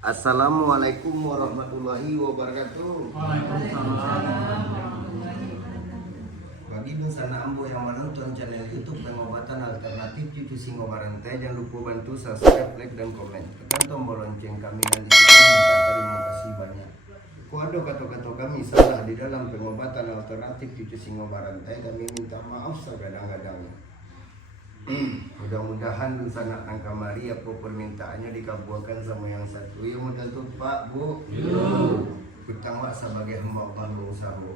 Assalamualaikum warahmatullahi wabarakatuh. Bagi bencana ambo yang menonton channel YouTube pengobatan alternatif cucu Singobaran teh, jangan lupa bantu subscribe, like dan komen. Tekan tombol lonceng kami nanti minta terima kasih banyak. Kalau kata-kata kami salah di dalam pengobatan alternatif cucu Singobaran teh, kami minta maaf segadang-gadangnya. Mudah-mudahan bencana angka Mari apa permintaannya dikabulkan sama yang satu. Ya mudah tuh Pak Bu. Kita sebagai hamba Allah berusaha.